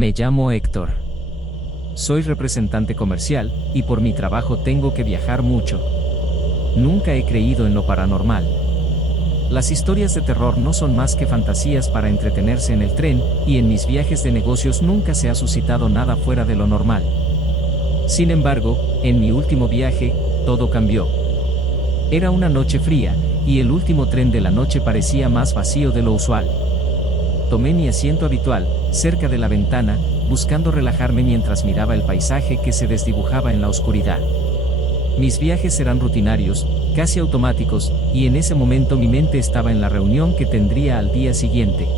Me llamo Héctor. Soy representante comercial, y por mi trabajo tengo que viajar mucho. Nunca he creído en lo paranormal. Las historias de terror no son más que fantasías para entretenerse en el tren, y en mis viajes de negocios nunca se ha suscitado nada fuera de lo normal. Sin embargo, en mi último viaje, todo cambió. Era una noche fría, y el último tren de la noche parecía más vacío de lo usual. Tomé mi asiento habitual, cerca de la ventana, buscando relajarme mientras miraba el paisaje que se desdibujaba en la oscuridad. Mis viajes eran rutinarios, casi automáticos, y en ese momento mi mente estaba en la reunión que tendría al día siguiente.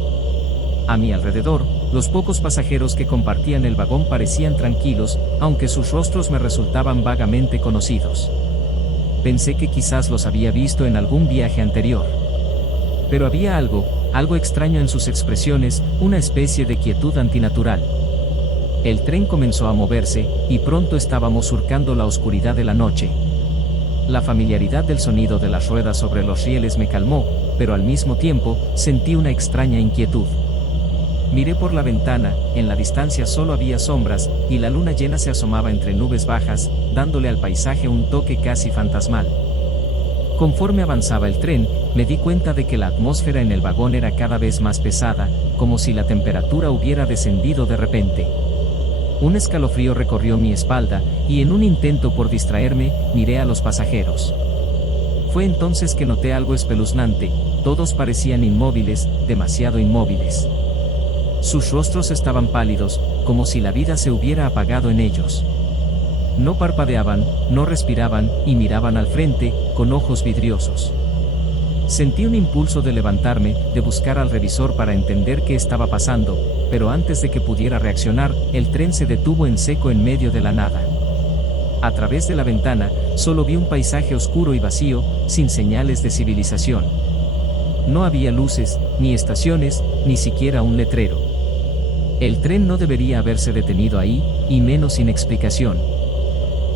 A mi alrededor, los pocos pasajeros que compartían el vagón parecían tranquilos, aunque sus rostros me resultaban vagamente conocidos. Pensé que quizás los había visto en algún viaje anterior. Pero había algo extraño en sus expresiones, una especie de quietud antinatural. El tren comenzó a moverse, y pronto estábamos surcando la oscuridad de la noche. La familiaridad del sonido de las ruedas sobre los rieles me calmó, pero al mismo tiempo, sentí una extraña inquietud. Miré por la ventana, en la distancia solo había sombras, y la luna llena se asomaba entre nubes bajas, dándole al paisaje un toque casi fantasmal. Conforme avanzaba el tren, me di cuenta de que la atmósfera en el vagón era cada vez más pesada, como si la temperatura hubiera descendido de repente. Un escalofrío recorrió mi espalda, y en un intento por distraerme, miré a los pasajeros. Fue entonces que noté algo espeluznante: todos parecían inmóviles, demasiado inmóviles. Sus rostros estaban pálidos, como si la vida se hubiera apagado en ellos. No parpadeaban, no respiraban, y miraban al frente, con ojos vidriosos. Sentí un impulso de levantarme, de buscar al revisor para entender qué estaba pasando, pero antes de que pudiera reaccionar, el tren se detuvo en seco en medio de la nada. A través de la ventana, solo vi un paisaje oscuro y vacío, sin señales de civilización. No había luces, ni estaciones, ni siquiera un letrero. El tren no debería haberse detenido ahí, y menos sin explicación.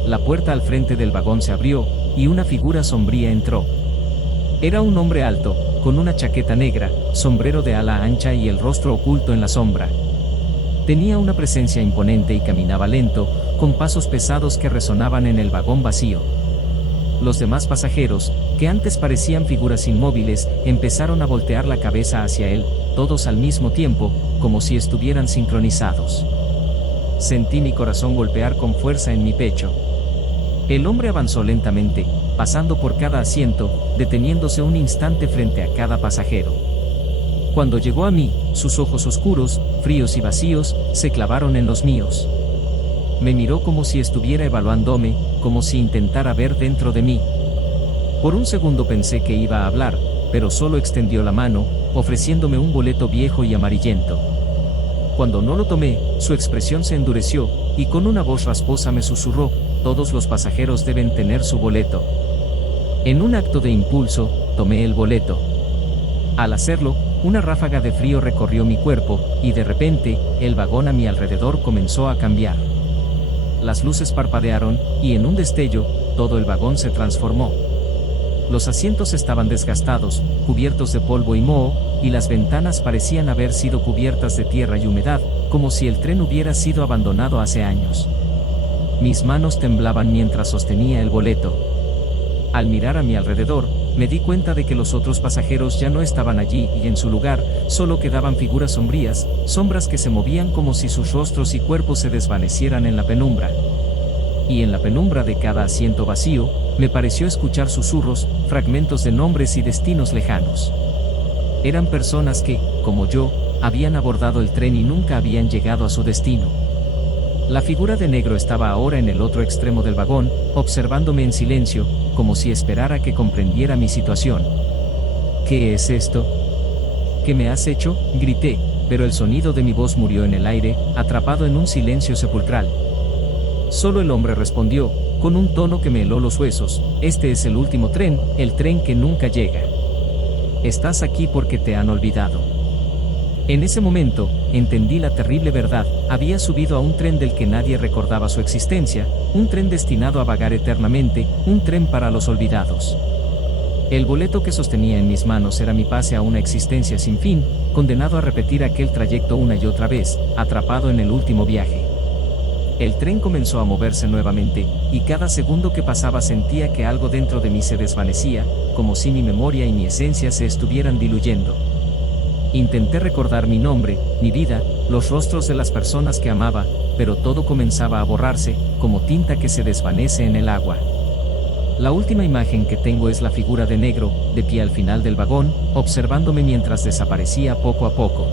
La puerta al frente del vagón se abrió, y una figura sombría entró. Era un hombre alto, con una chaqueta negra, sombrero de ala ancha y el rostro oculto en la sombra. Tenía una presencia imponente y caminaba lento, con pasos pesados que resonaban en el vagón vacío. Los demás pasajeros, que antes parecían figuras inmóviles, empezaron a voltear la cabeza hacia él, todos al mismo tiempo, como si estuvieran sincronizados. Sentí mi corazón golpear con fuerza en mi pecho. El hombre avanzó lentamente, pasando por cada asiento, deteniéndose un instante frente a cada pasajero. Cuando llegó a mí, sus ojos oscuros, fríos y vacíos, se clavaron en los míos. Me miró como si estuviera evaluándome, como si intentara ver dentro de mí. Por un segundo pensé que iba a hablar, pero solo extendió la mano, ofreciéndome un boleto viejo y amarillento. Cuando no lo tomé, su expresión se endureció, y con una voz rasposa me susurró: todos los pasajeros deben tener su boleto. En un acto de impulso, tomé el boleto. Al hacerlo, una ráfaga de frío recorrió mi cuerpo, y de repente, el vagón a mi alrededor comenzó a cambiar. Las luces parpadearon, y en un destello, todo el vagón se transformó. Los asientos estaban desgastados, cubiertos de polvo y moho, y las ventanas parecían haber sido cubiertas de tierra y humedad, como si el tren hubiera sido abandonado hace años. Mis manos temblaban mientras sostenía el boleto. Al mirar a mi alrededor, me di cuenta de que los otros pasajeros ya no estaban allí y en su lugar, solo quedaban figuras sombrías, sombras que se movían como si sus rostros y cuerpos se desvanecieran en la penumbra. Y en la penumbra de cada asiento vacío, me pareció escuchar susurros, fragmentos de nombres y destinos lejanos. Eran personas que, como yo, habían abordado el tren y nunca habían llegado a su destino. La figura de negro estaba ahora en el otro extremo del vagón, observándome en silencio, como si esperara que comprendiera mi situación. ¿Qué es esto? ¿Qué me has hecho?, grité, pero el sonido de mi voz murió en el aire, atrapado en un silencio sepulcral. Solo el hombre respondió, con un tono que me heló los huesos: este es el último tren, el tren que nunca llega. Estás aquí porque te han olvidado. En ese momento, entendí la terrible verdad: había subido a un tren del que nadie recordaba su existencia, un tren destinado a vagar eternamente, un tren para los olvidados. El boleto que sostenía en mis manos era mi pase a una existencia sin fin, condenado a repetir aquel trayecto una y otra vez, atrapado en el último viaje. El tren comenzó a moverse nuevamente, y cada segundo que pasaba sentía que algo dentro de mí se desvanecía, como si mi memoria y mi esencia se estuvieran diluyendo. Intenté recordar mi nombre, mi vida, los rostros de las personas que amaba, pero todo comenzaba a borrarse, como tinta que se desvanece en el agua. La última imagen que tengo es la figura de negro, de pie al final del vagón, observándome mientras desaparecía poco a poco.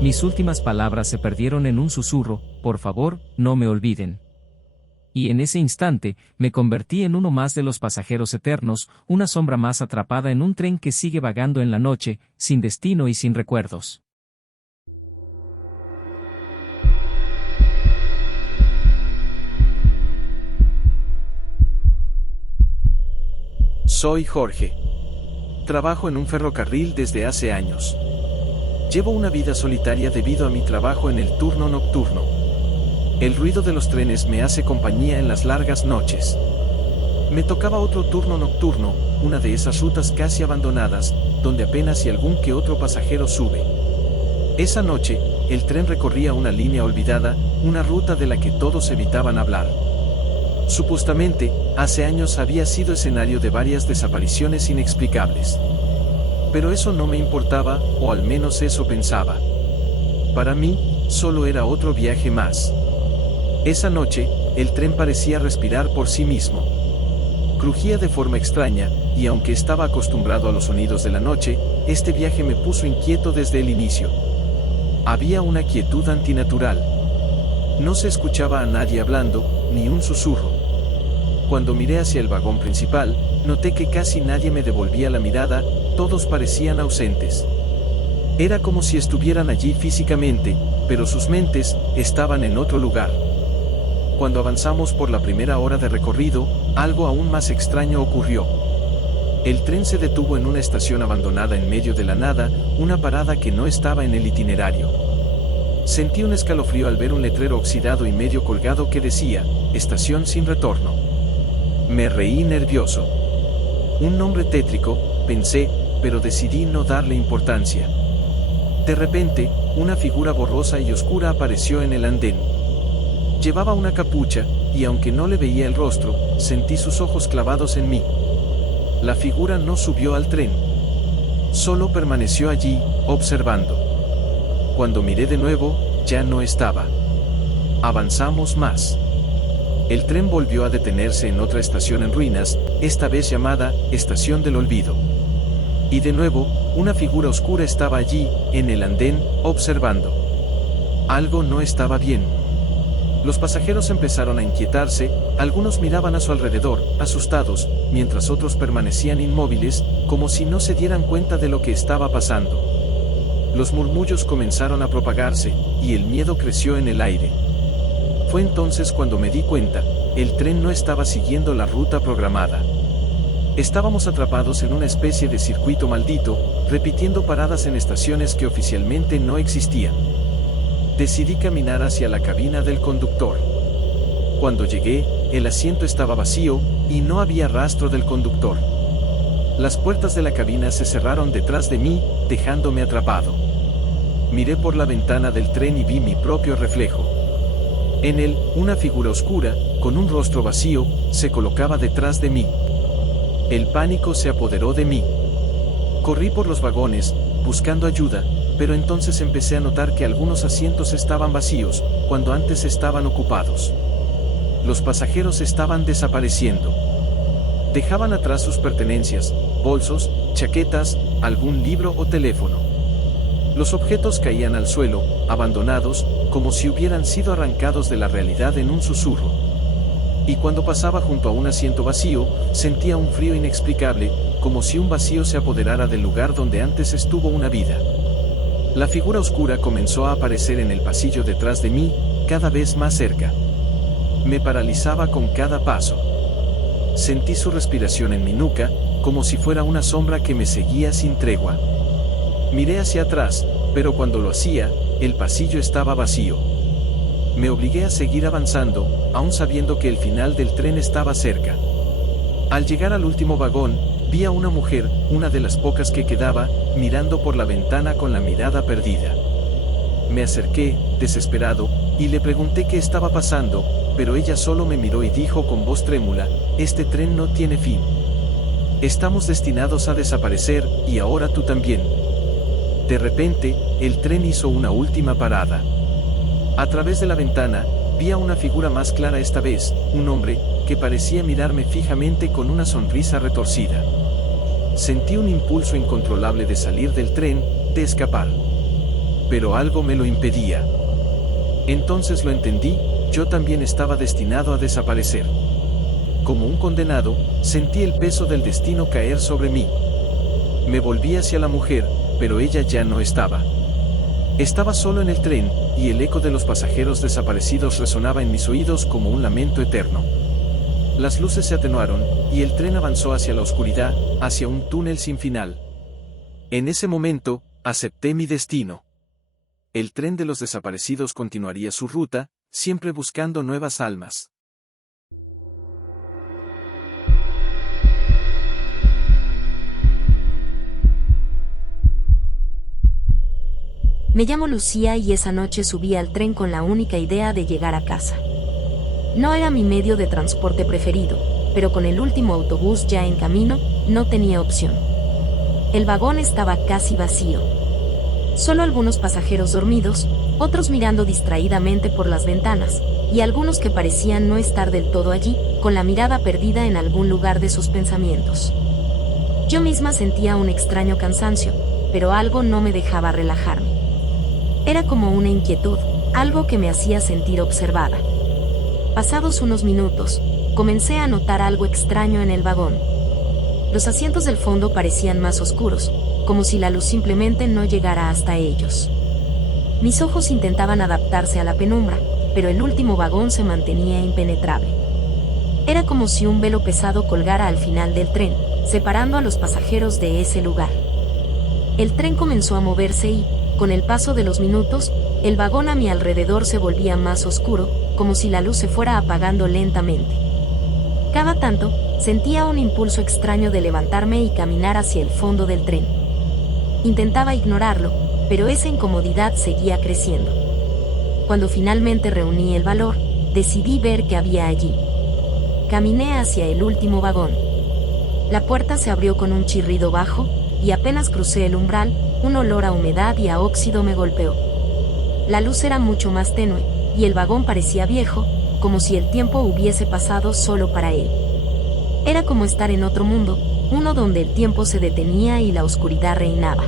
Mis últimas palabras se perdieron en un susurro: por favor, no me olviden. Y en ese instante, me convertí en uno más de los pasajeros eternos, una sombra más atrapada en un tren que sigue vagando en la noche, sin destino y sin recuerdos. Soy Jorge. Trabajo en un ferrocarril desde hace años. Llevo una vida solitaria debido a mi trabajo en el turno nocturno. El ruido de los trenes me hace compañía en las largas noches. Me tocaba otro turno nocturno, una de esas rutas casi abandonadas, donde apenas si algún que otro pasajero sube. Esa noche, el tren recorría una línea olvidada, una ruta de la que todos evitaban hablar. Supuestamente, hace años había sido escenario de varias desapariciones inexplicables. Pero eso no me importaba, o al menos eso pensaba. Para mí, solo era otro viaje más. Esa noche, el tren parecía respirar por sí mismo. Crujía de forma extraña, y aunque estaba acostumbrado a los sonidos de la noche, este viaje me puso inquieto desde el inicio. Había una quietud antinatural. No se escuchaba a nadie hablando, ni un susurro. Cuando miré hacia el vagón principal, noté que casi nadie me devolvía la mirada, todos parecían ausentes. Era como si estuvieran allí físicamente, pero sus mentes estaban en otro lugar. Cuando avanzamos por la primera hora de recorrido, algo aún más extraño ocurrió. El tren se detuvo en una estación abandonada en medio de la nada, una parada que no estaba en el itinerario. Sentí un escalofrío al ver un letrero oxidado y medio colgado que decía: estación sin retorno. Me reí nervioso. Un nombre tétrico, pensé, pero decidí no darle importancia. De repente, una figura borrosa y oscura apareció en el andén. Llevaba una capucha, y aunque no le veía el rostro, sentí sus ojos clavados en mí. La figura no subió al tren. Solo permaneció allí, observando. Cuando miré de nuevo, ya no estaba. Avanzamos más. El tren volvió a detenerse en otra estación en ruinas, esta vez llamada Estación del Olvido. Y de nuevo, una figura oscura estaba allí, en el andén, observando. Algo no estaba bien. Los pasajeros empezaron a inquietarse, algunos miraban a su alrededor, asustados, mientras otros permanecían inmóviles, como si no se dieran cuenta de lo que estaba pasando. Los murmullos comenzaron a propagarse, y el miedo creció en el aire. Fue entonces cuando me di cuenta, el tren no estaba siguiendo la ruta programada. Estábamos atrapados en una especie de circuito maldito, repitiendo paradas en estaciones que oficialmente no existían. Decidí caminar hacia la cabina del conductor. Cuando llegué, el asiento estaba vacío, y no había rastro del conductor. Las puertas de la cabina se cerraron detrás de mí, dejándome atrapado. Miré por la ventana del tren y vi mi propio reflejo. En él, una figura oscura, con un rostro vacío, se colocaba detrás de mí. El pánico se apoderó de mí. Corrí por los vagones, buscando ayuda, pero entonces empecé a notar que algunos asientos estaban vacíos, cuando antes estaban ocupados. Los pasajeros estaban desapareciendo. Dejaban atrás sus pertenencias, bolsos, chaquetas, algún libro o teléfono. Los objetos caían al suelo, abandonados, como si hubieran sido arrancados de la realidad en un susurro. Y cuando pasaba junto a un asiento vacío, sentía un frío inexplicable, como si un vacío se apoderara del lugar donde antes estuvo una vida. La figura oscura comenzó a aparecer en el pasillo detrás de mí, cada vez más cerca. Me paralizaba con cada paso. Sentí su respiración en mi nuca, como si fuera una sombra que me seguía sin tregua. Miré hacia atrás, pero cuando lo hacía, el pasillo estaba vacío. Me obligué a seguir avanzando, aún sabiendo que el final del tren estaba cerca. Al llegar al último vagón, vi a una mujer, una de las pocas que quedaba, mirando por la ventana con la mirada perdida. Me acerqué, desesperado, y le pregunté qué estaba pasando, pero ella solo me miró y dijo con voz trémula: este tren no tiene fin. Estamos destinados a desaparecer, y ahora tú también. De repente, el tren hizo una última parada. A través de la ventana, vi a una figura más clara esta vez, un hombre, que parecía mirarme fijamente con una sonrisa retorcida. Sentí un impulso incontrolable de salir del tren, de escapar. Pero algo me lo impedía. Entonces lo entendí, yo también estaba destinado a desaparecer. Como un condenado, sentí el peso del destino caer sobre mí. Me volví hacia la mujer, pero ella ya no estaba. Estaba solo en el tren, y el eco de los pasajeros desaparecidos resonaba en mis oídos como un lamento eterno. Las luces se atenuaron, y el tren avanzó hacia la oscuridad, hacia un túnel sin final. En ese momento, acepté mi destino. El tren de los desaparecidos continuaría su ruta, siempre buscando nuevas almas. Me llamo Lucía y esa noche subí al tren con la única idea de llegar a casa. No era mi medio de transporte preferido, pero con el último autobús ya en camino, no tenía opción. El vagón estaba casi vacío. Solo algunos pasajeros dormidos, otros mirando distraídamente por las ventanas, y algunos que parecían no estar del todo allí, con la mirada perdida en algún lugar de sus pensamientos. Yo misma sentía un extraño cansancio, pero algo no me dejaba relajarme. Era como una inquietud, algo que me hacía sentir observada. Pasados unos minutos, comencé a notar algo extraño en el vagón. Los asientos del fondo parecían más oscuros, como si la luz simplemente no llegara hasta ellos. Mis ojos intentaban adaptarse a la penumbra, pero el último vagón se mantenía impenetrable. Era como si un velo pesado colgara al final del tren, separando a los pasajeros de ese lugar. El tren comenzó a moverse y, con el paso de los minutos, el vagón a mi alrededor se volvía más oscuro, como si la luz se fuera apagando lentamente. Cada tanto, sentía un impulso extraño de levantarme y caminar hacia el fondo del tren. Intentaba ignorarlo, pero esa incomodidad seguía creciendo. Cuando finalmente reuní el valor, decidí ver qué había allí. Caminé hacia el último vagón. La puerta se abrió con un chirrido bajo, y apenas crucé el umbral, un olor a humedad y a óxido me golpeó. La luz era mucho más tenue, y el vagón parecía viejo, como si el tiempo hubiese pasado solo para él. Era como estar en otro mundo, uno donde el tiempo se detenía y la oscuridad reinaba.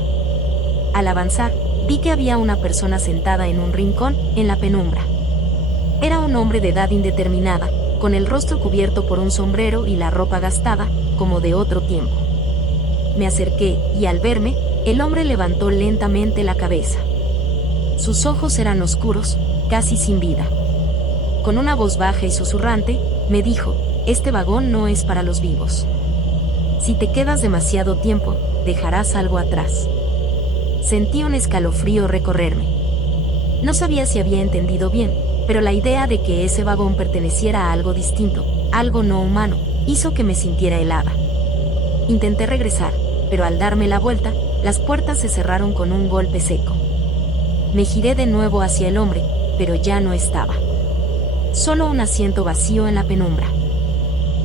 Al avanzar, vi que había una persona sentada en un rincón, en la penumbra. Era un hombre de edad indeterminada, con el rostro cubierto por un sombrero y la ropa gastada, como de otro tiempo. Me acerqué, y al verme, el hombre levantó lentamente la cabeza. Sus ojos eran oscuros, casi sin vida. Con una voz baja y susurrante, me dijo: este vagón no es para los vivos. Si te quedas demasiado tiempo, dejarás algo atrás. Sentí un escalofrío recorrerme. No sabía si había entendido bien, pero la idea de que ese vagón perteneciera a algo distinto, algo no humano, hizo que me sintiera helada. Intenté regresar, pero al darme la vuelta, las puertas se cerraron con un golpe seco. Me giré de nuevo hacia el hombre, pero ya no estaba. Solo un asiento vacío en la penumbra.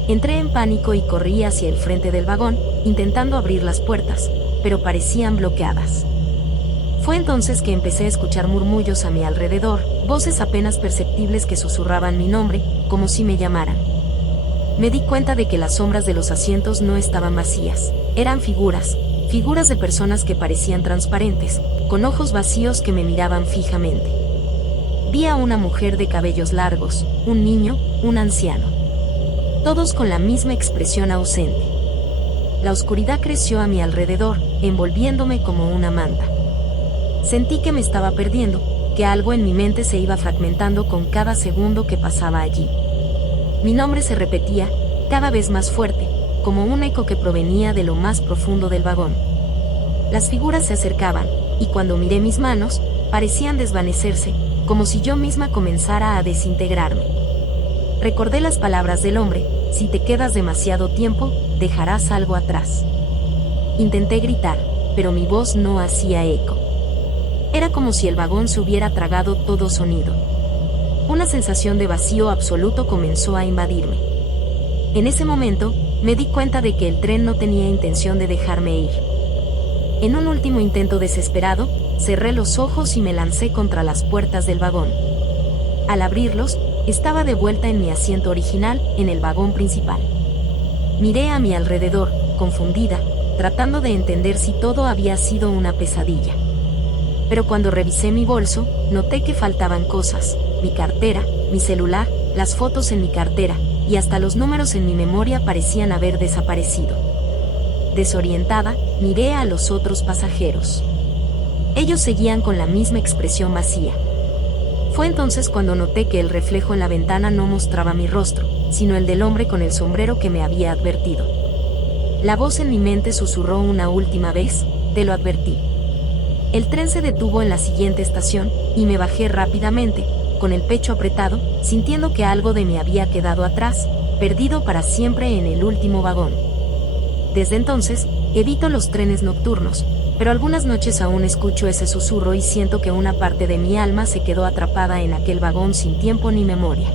Entré en pánico y corrí hacia el frente del vagón, intentando abrir las puertas, pero parecían bloqueadas. Fue entonces que empecé a escuchar murmullos a mi alrededor, voces apenas perceptibles que susurraban mi nombre, como si me llamaran. Me di cuenta de que las sombras de los asientos no estaban vacías, eran figuras de personas que parecían transparentes, con ojos vacíos que me miraban fijamente. Vi a una mujer de cabellos largos, un niño, un anciano. Todos con la misma expresión ausente. La oscuridad creció a mi alrededor, envolviéndome como una manta. Sentí que me estaba perdiendo, que algo en mi mente se iba fragmentando con cada segundo que pasaba allí. Mi nombre se repetía, cada vez más fuerte, como un eco que provenía de lo más profundo del vagón. Las figuras se acercaban, y cuando miré mis manos, parecían desvanecerse, como si yo misma comenzara a desintegrarme. Recordé las palabras del hombre, si te quedas demasiado tiempo, dejarás algo atrás. Intenté gritar, pero mi voz no hacía eco. Era como si el vagón se hubiera tragado todo sonido. Una sensación de vacío absoluto comenzó a invadirme. En ese momento, me di cuenta de que el tren no tenía intención de dejarme ir. En un último intento desesperado, cerré los ojos y me lancé contra las puertas del vagón. Al abrirlos, estaba de vuelta en mi asiento original, en el vagón principal. Miré a mi alrededor, confundida, tratando de entender si todo había sido una pesadilla. Pero cuando revisé mi bolso, noté que faltaban cosas: mi cartera, mi celular, las fotos en mi cartera, y hasta los números en mi memoria parecían haber desaparecido. Desorientada, miré a los otros pasajeros. Ellos seguían con la misma expresión vacía. Fue entonces cuando noté que el reflejo en la ventana no mostraba mi rostro, sino el del hombre con el sombrero que me había advertido. La voz en mi mente susurró una última vez: te lo advertí. El tren se detuvo en la siguiente estación, y me bajé rápidamente, con el pecho apretado, sintiendo que algo de mí había quedado atrás, perdido para siempre en el último vagón. Desde entonces, evito los trenes nocturnos, pero algunas noches aún escucho ese susurro y siento que una parte de mi alma se quedó atrapada en aquel vagón sin tiempo ni memoria.